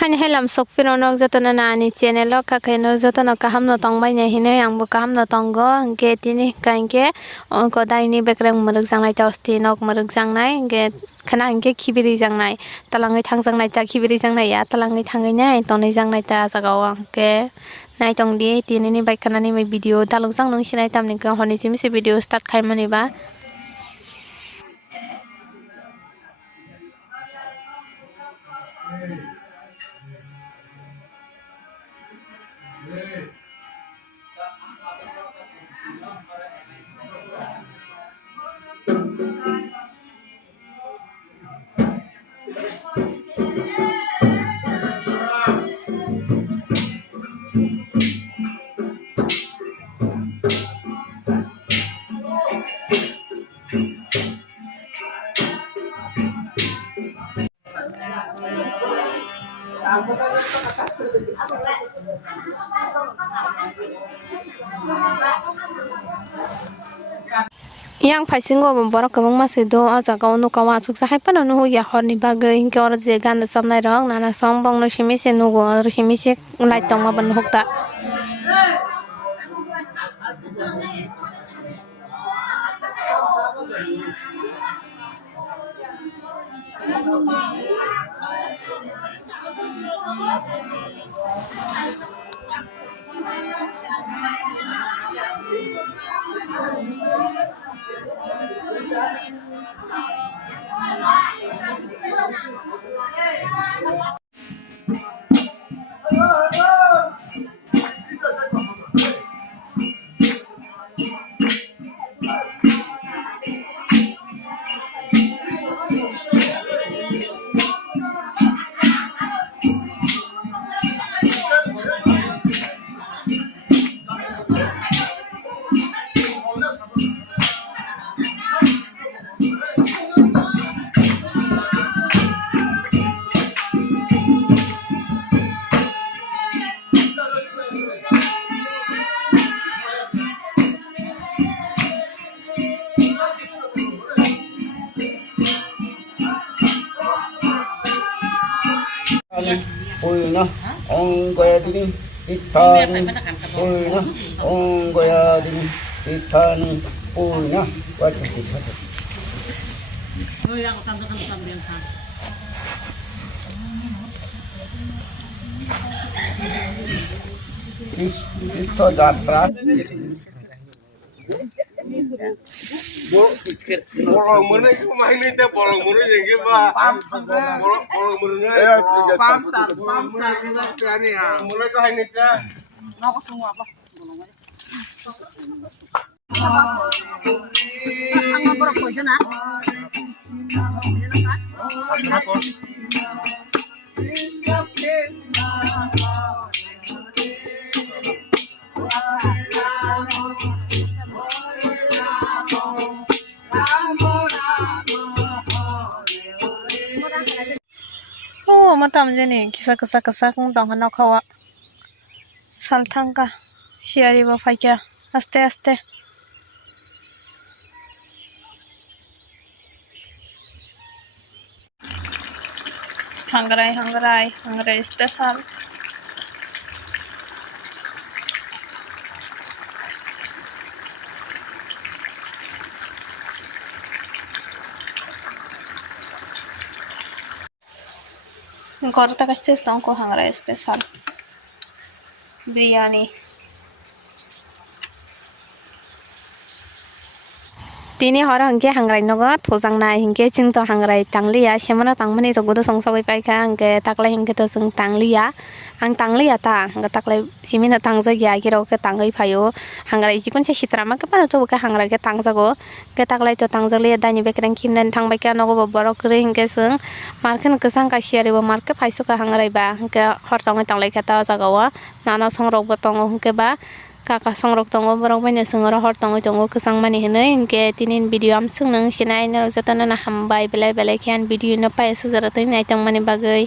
Hani helam sok pironok jotona na ani channel o kakaino jotona kaham no tongbai na hine angbo kaham no tongo hingke tini kainke onko daini bekrang muruk jangnai ta osti nok muruk jangnai hingke khana hingke khibiri jangnai talangai thangjangnai ta khibiri jangnai ya talangai thangai nai tonai jangnai ta jagao hingke nai tongdi tini ni bai khana ni video daluk jang nung sinai tamni ka honi simisi video start khaimani ba. Yang paisingo borok kabang masih do aja kau nuka wasuk sahai pano nuhu ya horni bagai hingke orang je ganda samnai rong nana song bong no simisi nugo simisi light tong ma ban hukta. 보이나 엉거야 드림 이탄 보이나 엉거야 드림 이탄 보이나 왔다 itu jatra bolong mana itu main itu bolong mana yang kita bolong mana kita cari ya mulai ke ini kita mau ke semua apa bolong berapa poin na Oh, matam jeni kisa kung dong hana kawa saltang ka siari ba faika aste hangrai special Korta kasih stongko hangrai special biryani. Tini orang hingke hangrai nogo thojang nai hingke jing to hangrai tangliya semana tangmani to godo songsawai paika hingke taklai hingke to jing tangliya ang tangliya ta hingke taklai simina tangjagya giro ke tangai phayo hangrai jikun se sitrama ke pano to ke hangrai ke tangjago ke taklai to tangjaliya dani bekrang kimdan thangbai ka nogo borok re hingke sing marken kesang ka siari bo marke phaisu ka hangrai ba hingke hor tangai tanglai ka ta jagawa nana songrok bo tongo hingke ba kakak songrok tongo borok bani singora hor tongo kesang mani hinai hingke tinin video am sing nang sinai na jotana na hambai belai kian video no pai sujaratai nai tang mani bagai.